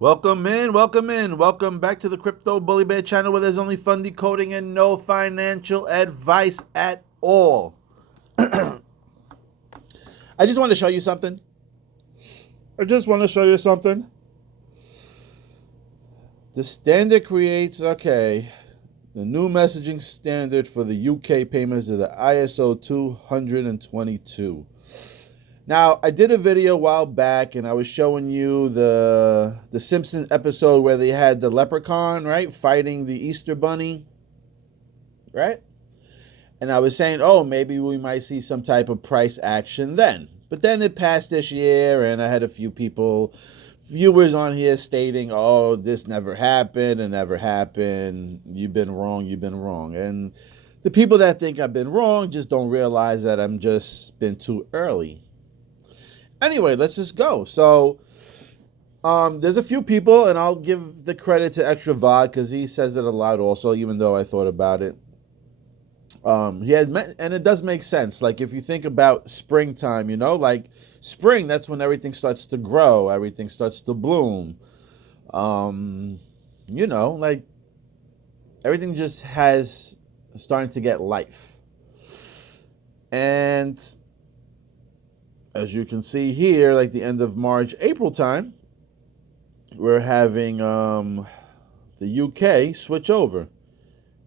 Welcome in, welcome in. Welcome back to the Crypto Bully Bear channel where there's only fun decoding and no financial advice at all. I just want to show you something. The standard creates, the new messaging standard for the UK payments is the ISO 222. Now, I did a video a while back, and I was showing you the Simpsons episode where they had the leprechaun, right, fighting the Easter bunny, right? And I was saying, oh, maybe we might see some type of price action then. But then it passed this year, and I had a few viewers on here stating, oh, this never happened, it never happened. You've been wrong. And the people that think I've been wrong just don't realize that I'm just been too early. Anyway, let's just go. So, there's a few people, and I'll give the credit to Extra Vod because he says it a lot also, even though I thought about it. And it does make sense. Like if you think about springtime, like spring, that's when everything starts to grow, everything starts to bloom. Like everything just has starting to get life. And as you can see here, like the end of March, April time, we're having the UK switch over,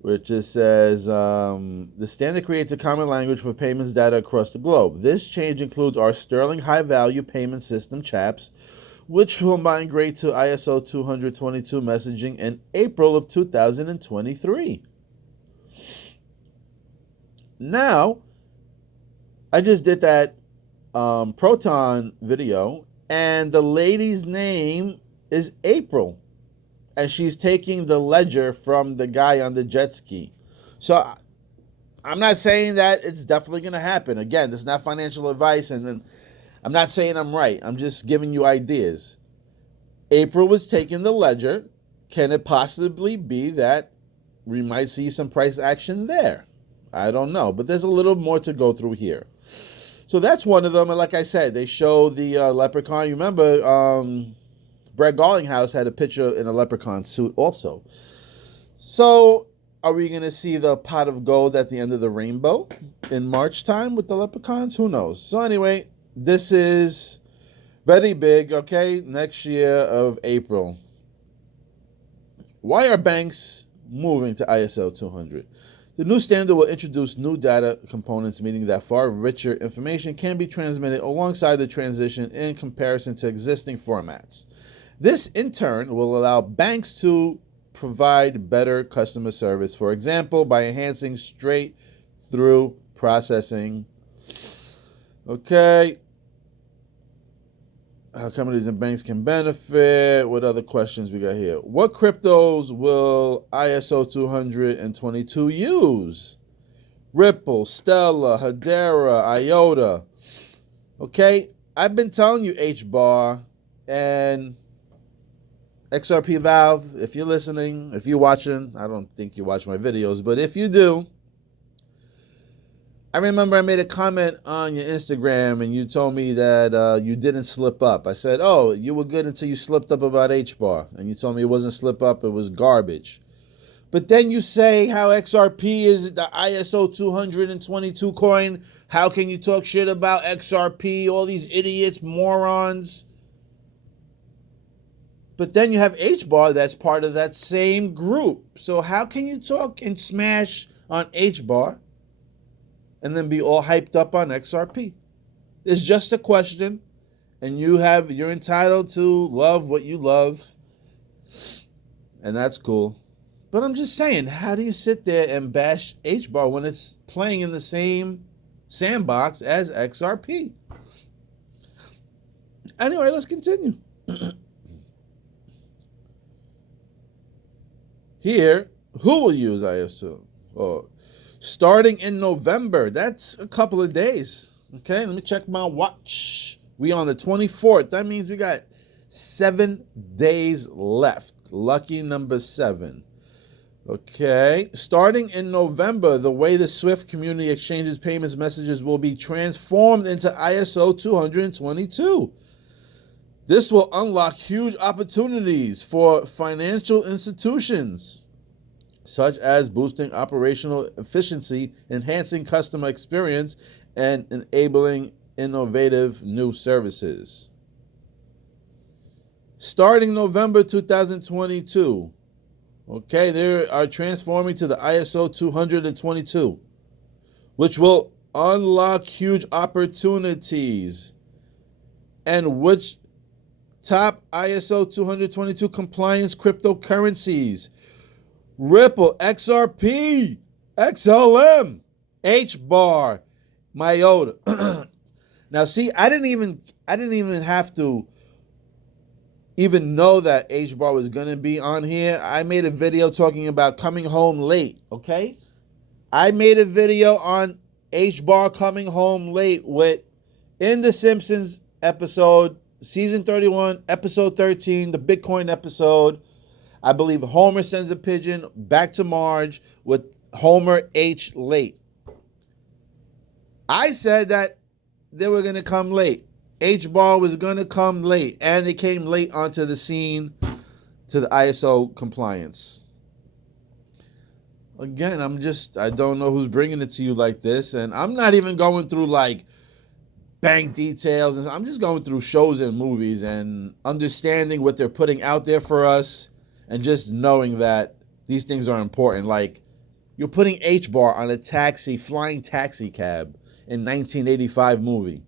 which just says the standard creates a common language for payments data across the globe. This change includes our Sterling High Value Payment System CHAPS, which will migrate to ISO 222 messaging in April of 2023. Now, I just did that Proton video, and the lady's name is April, and she's taking the ledger from the guy on the jet ski. So I'm not saying that it's definitely going to happen. Again, this is not financial advice, and I'm not saying I'm right. I'm just giving you ideas. April was taking the ledger. Can it possibly be that we might see some price action there? I don't know, but there's a little more to go through here. So that's one of them. And like I said, they show the leprechaun. You remember Brett Garlinghouse had a picture in a leprechaun suit also. So are we going to see the pot of gold at the end of the rainbow in March time with the leprechauns? Who knows? So anyway, this is very big, okay? Next year of April. Why are banks moving to ISO 200? The new standard will introduce new data components, meaning that far richer information can be transmitted alongside the transition in comparison to existing formats. This, in turn, will allow banks to provide better customer service, for example, by enhancing straight-through processing. Okay. How companies and banks can benefit. What other questions we got here? What cryptos will ISO 222 use? Ripple, Stellar, Hbar, Iota. Okay, I've been telling you Hbar and XRP Valve. If you're listening, if you're watching, I don't think you watch my videos, but if you do, I remember I made a comment on your Instagram and you told me that you didn't slip up. I said, oh, you were good until you slipped up about Hbar. And you told me it wasn't slip up, it was garbage. But then you say how XRP is the ISO 222 coin. How can you talk shit about XRP? All these idiots, morons. But then you have Hbar that's part of that same group. So how can you talk and smash on Hbar and then be all hyped up on XRP? It's just a question, and you're entitled to love what you love, and that's cool. But I'm just saying, how do you sit there and bash Hbar when it's playing in the same sandbox as XRP? Anyway, let's continue. Here, who will use ISO? Oh, starting in November. That's a couple of days. Okay, let me check my watch. We on the 24th. That means we got 7 days left. Lucky number 7. Okay, starting in November, the way the Swift community exchanges payments messages will be transformed into ISO 222. This will unlock huge opportunities for financial institutions, such as boosting operational efficiency, enhancing customer experience, and enabling innovative new services. Starting November 2022, okay, they are transforming to the ISO 222, which will unlock huge opportunities. And which top ISO 222 compliance cryptocurrencies? Ripple, XRP, XLM, Hbar, Iota. Now, see, I didn't even have to even know that Hbar was going to be on here. I made a video talking about coming home late, okay? I made a video on Hbar coming home late in the Simpsons episode, season 31, episode 13, the Bitcoin episode. I believe Homer sends a pigeon back to Marge with Homer H late. I said that they were going to come late. Hbar was going to come late, and they came late onto the scene to the ISO compliance. Again, I don't know who's bringing it to you like this, and I'm not even going through like bank details. I'm just going through shows and movies and understanding what they're putting out there for us, and just knowing that these things are important. Like, you're putting Hbar on a flying taxi cab in 1985 movie,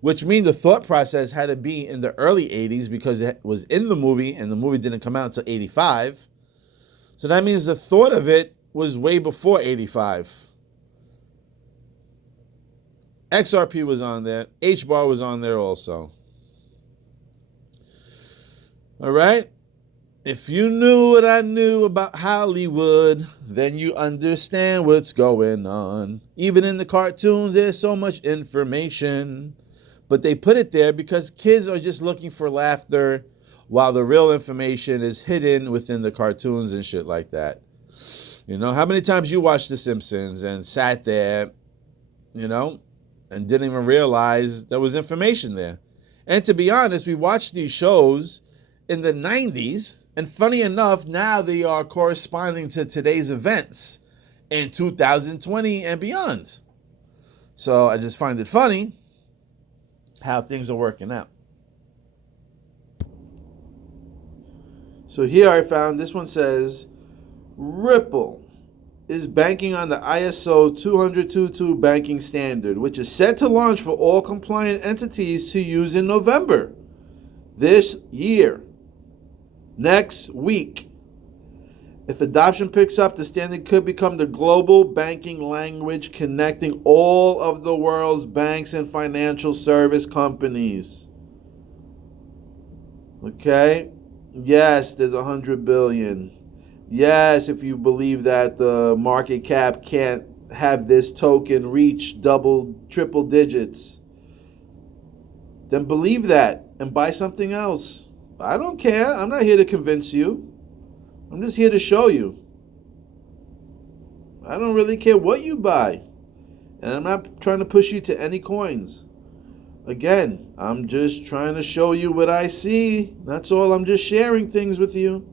which means the thought process had to be in the early 80s because it was in the movie, and the movie didn't come out until 85. So that means the thought of it was way before 85. XRP was on there. Hbar was on there also. All right? If you knew what I knew about Hollywood, then you understand what's going on. Even in the cartoons, there's so much information. But they put it there because kids are just looking for laughter, while the real information is hidden within the cartoons and shit like that. You know, how many times you watched The Simpsons and sat there, you know, and didn't even realize there was information there? And to be honest, we watched these shows in the 90s, and funny enough, now they are corresponding to today's events in 2020 and beyond. So I just find it funny how things are working out. So here I found, this one says, Ripple is banking on the ISO 222 banking standard, which is set to launch for all compliant entities to use in November this year. Next week. If adoption picks up, the standard could become the global banking language connecting all of the world's banks and financial service companies. Okay? Yes, there's 100 billion. Yes, if you believe that the market cap can't have this token reach triple digits, then believe that and buy something else. I don't care. I'm not here to convince you. I'm just here to show you. I don't really care what you buy. And I'm not trying to push you to any coins. Again, I'm just trying to show you what I see. That's all. I'm just sharing things with you.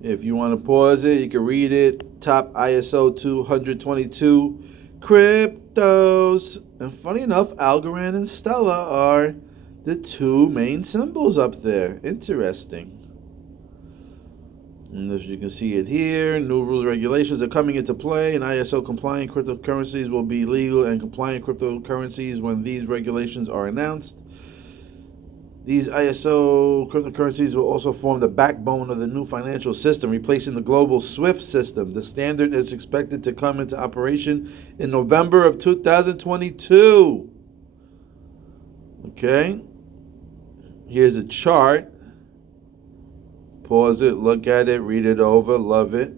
If you want to pause it, you can read it. Top ISO 222 cryptos. And funny enough, Algorand and Stella are the two main symbols up there. Interesting. And as you can see it here, new rules and regulations are coming into play, and ISO compliant cryptocurrencies will be legal and compliant cryptocurrencies when these regulations are announced. These ISO cryptocurrencies will also form the backbone of the new financial system, replacing the global SWIFT system. The standard is expected to come into operation in November of 2022. Okay? Here's a chart. Pause it, look at it, read it over, love it.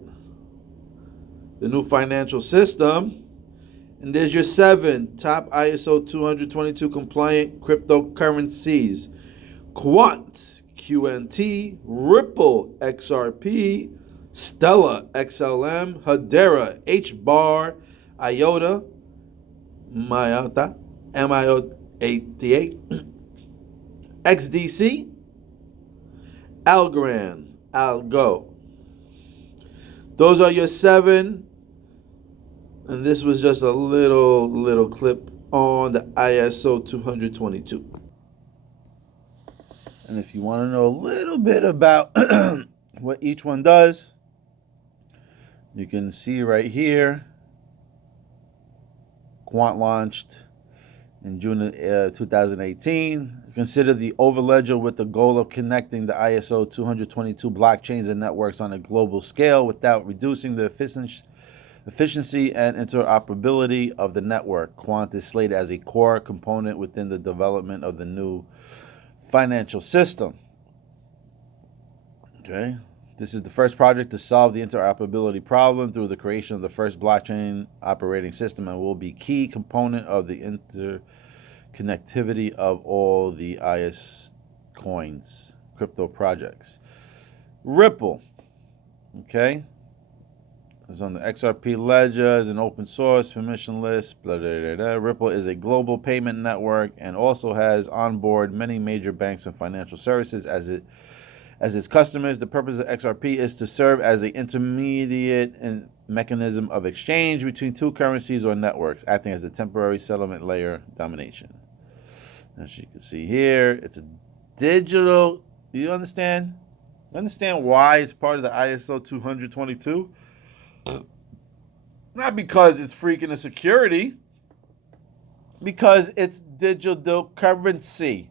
The new financial system. And there's your 7 top ISO 222 compliant cryptocurrencies. Quant, QNT, Ripple, XRP, Stella, XLM, Hedera, Hbar, Iota, Iota, M-I-O-A-T-A, XDC, Algo. Those are your 7. And this was just a little clip on the ISO 222. And if you want to know a little bit about what each one does, you can see right here. Quant launched in June 2018. Consider the overledger with the goal of connecting the ISO 222 blockchains and networks on a global scale without reducing the efficiency and interoperability of the network. Quant is slated as a core component within the development of the new financial system. Okay. This is the first project to solve the interoperability problem through the creation of the first blockchain operating system and will be key component of the interconnectivity of all the IS coins, crypto projects. Ripple, okay, it's on the XRP ledger, is an open source, permissionless, blah, blah, blah, blah. Ripple is a global payment network and also has on board many major banks and financial services as its customers. The purpose of XRP is to serve as an intermediate and mechanism of exchange between two currencies or networks, acting as a temporary settlement layer domination. As you can see here, it's a digital. You understand? You understand why it's part of the ISO 222? Not because it's freaking a security, because it's digital currency.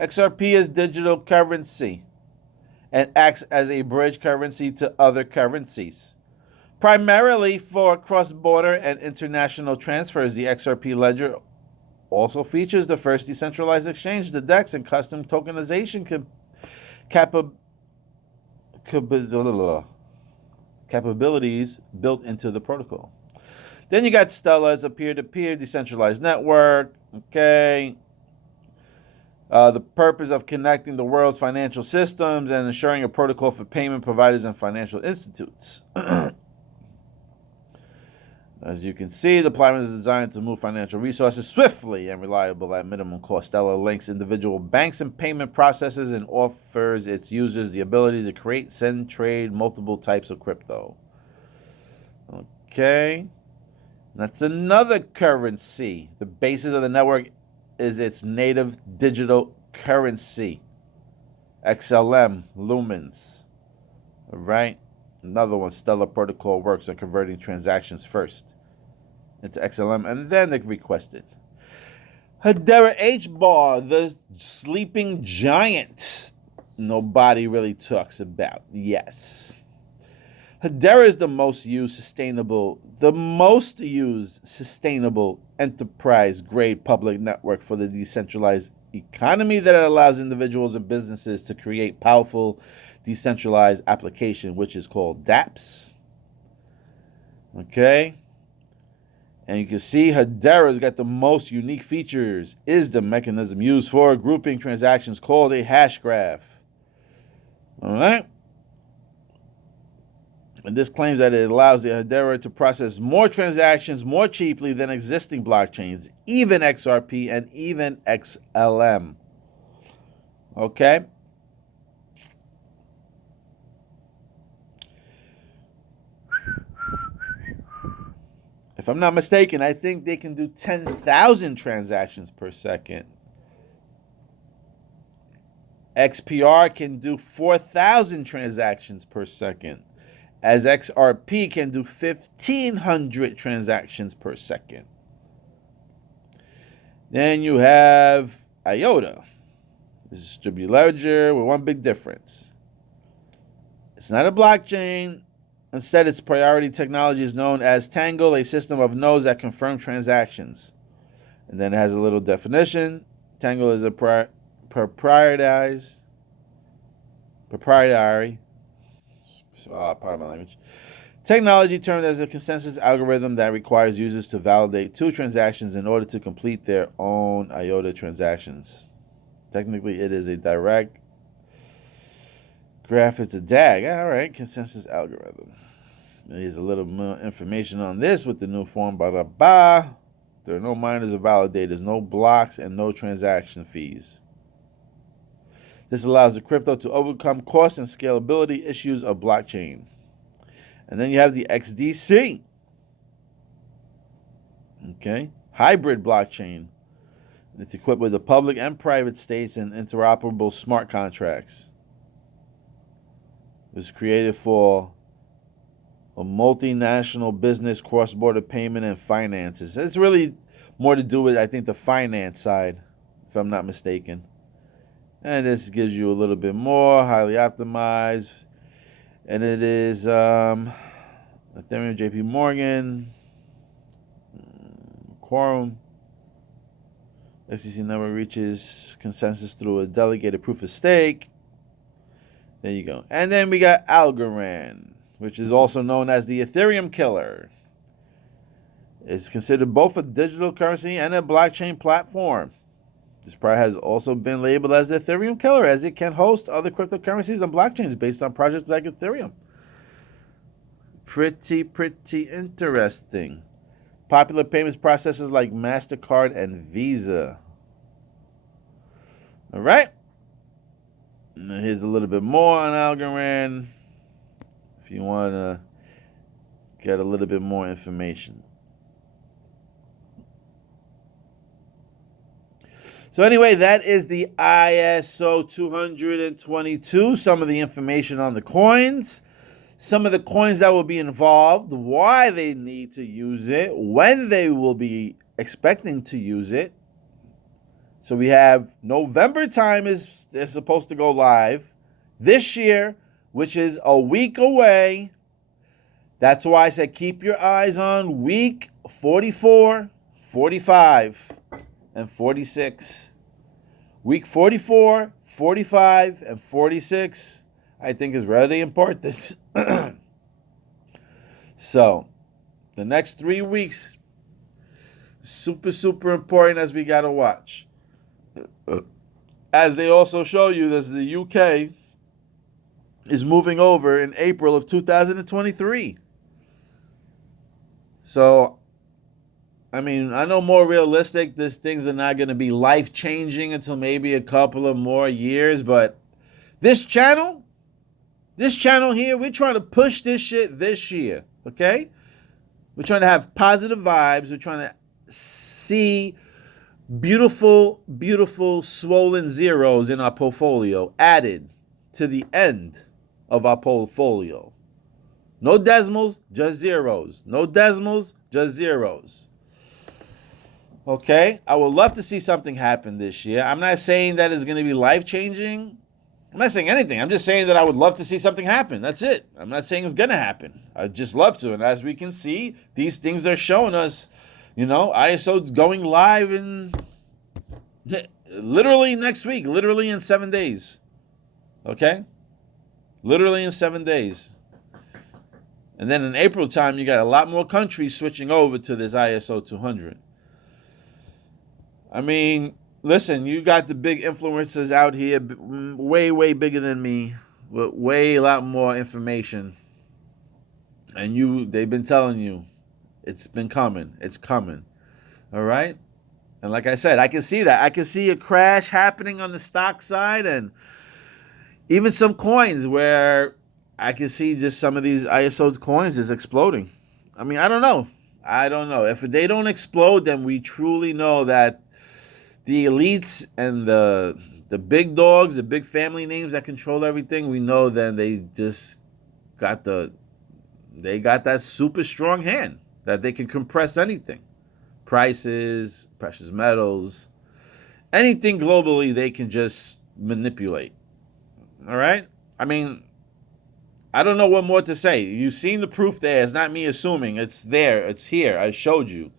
XRP is digital currency and acts as a bridge currency to other currencies. Primarily for cross-border and international transfers, the XRP ledger also features the first decentralized exchange, the DEX, and custom tokenization capabilities built into the protocol. Then you got Stellar as a peer-to-peer decentralized network. Okay. The purpose of connecting the world's financial systems and ensuring a protocol for payment providers and financial institutes. As you can see, the platform is designed to move financial resources swiftly and reliable at minimum cost. Stellar links individual banks and payment processes and offers its users the ability to create, send, trade multiple types of crypto. Okay. That's another currency. The basis of the network is its native digital currency, XLM, Lumens. All right. Another one, Stellar Protocol, works on converting transactions first into XLM and then they request it. Hbar, the sleeping giant nobody really talks about. Yes. Hbar is the most used sustainable enterprise-grade public network for the decentralized economy that allows individuals and businesses to create powerful decentralized application, which is called dApps. Okay. And you can see Hbar's got the most unique features is the mechanism used for grouping transactions called a hash graph. All right. And this claims that it allows the Hbar to process more transactions more cheaply than existing blockchains, even XRP and even XLM. Okay. If I'm not mistaken, I think they can do 10,000 transactions per second. XPR can do 4,000 transactions per second, as XRP can do 1,500 transactions per second. Then you have Iota. This is a distributed ledger with one big difference. It's not a blockchain. Instead, its priority technology is known as Tangle, a system of nodes that confirm transactions. And then it has a little definition. Tangle is a proprietary, pardon my language, technology termed as a consensus algorithm that requires users to validate two transactions in order to complete their own Iota transactions. Technically, it is a direct graph. It's a DAG. All right, consensus algorithm. There's a little more information on this with the new form. There are no miners or validators, no blocks, and no transaction fees. This allows the crypto to overcome cost and scalability issues of blockchain. And then you have the XDC. Okay, hybrid blockchain. It's equipped with the public and private states and interoperable smart contracts. It was created for a multinational business, cross-border payment, and finances. It's really more to do with, I think, the finance side, if I'm not mistaken. And this gives you a little bit more, highly optimized. And it is Ethereum, JP Morgan, Quorum. XDC number reaches consensus through a delegated proof of stake. There you go. And then we got Algo, which is also known as the Ethereum killer. It's considered both a digital currency and a blockchain platform. This project has also been labeled as the Ethereum killer, as it can host other cryptocurrencies and blockchains based on projects like Ethereum. Pretty interesting. Popular payments processors like MasterCard and Visa. All right. And here's a little bit more on Algo if you want to get a little bit more information. So anyway, that is the ISO 222. Some of the information on the coins. Some of the coins that will be involved, why they need to use it, when they will be expecting to use it. So we have November time they're supposed to go live this year, which is a week away. That's why I said keep your eyes on week 44, 45, and 46. Week 44, 45, and 46. I think is really important. So, the next 3 weeks, super important as we got to watch. As they also show you, that the UK is moving over in April of 2023. So, I mean, I know more realistic, these things are not going to be life-changing until maybe a couple of more years, but this channel here, we're trying to push this shit this year, okay? We're trying to have positive vibes. We're trying to see beautiful swollen zeros in our portfolio added to the end of our portfolio. No decimals, just zeros. No decimals, just zeros. Okay? I would love to see something happen this year. I'm not saying that it's going to be life-changing. I'm not saying anything. I'm just saying that I would love to see something happen. That's it. I'm not saying it's going to happen. I'd just love to. And as we can see, these things are showing us, ISO going live in literally next week, literally in 7 days. Okay? Literally in 7 days. And then in April time, you got a lot more countries switching over to this ISO 200. I mean, listen, you got the big influencers out here, way bigger than me, with a lot more information. And they've been telling you, it's been coming. It's coming. All right? And like I said, I can see that. I can see a crash happening on the stock side and even some coins where I can see just some of these ISO coins just exploding. I mean, I don't know. If they don't explode, then we truly know that the elites and the big dogs, the big family names that control everything, we know then they just got that super strong hand that they can compress anything. Prices, precious metals, anything globally they can just manipulate. All right? I mean, I don't know what more to say. You've seen the proof there. It's not me assuming. It's there. It's here. I showed you.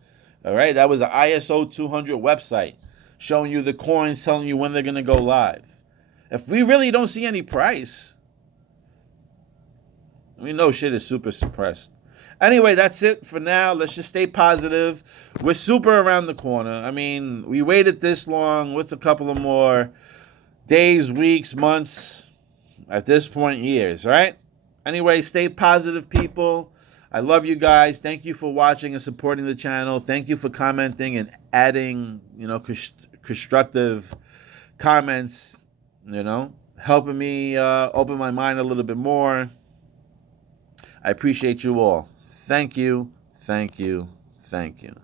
All right? That was an ISO 200 website showing you the coins, telling you when they're going to go live. If we really don't see any price, we know shit is super suppressed. Anyway, that's it for now. Let's just stay positive. We're super around the corner. I mean, we waited this long. What's a couple of more days, weeks, months? At this point, years, right? Anyway, stay positive, people. I love you guys. Thank you for watching and supporting the channel. Thank you for commenting and adding, constructive comments. helping me open my mind a little bit more. I appreciate you all. Thank you, thank you, thank you.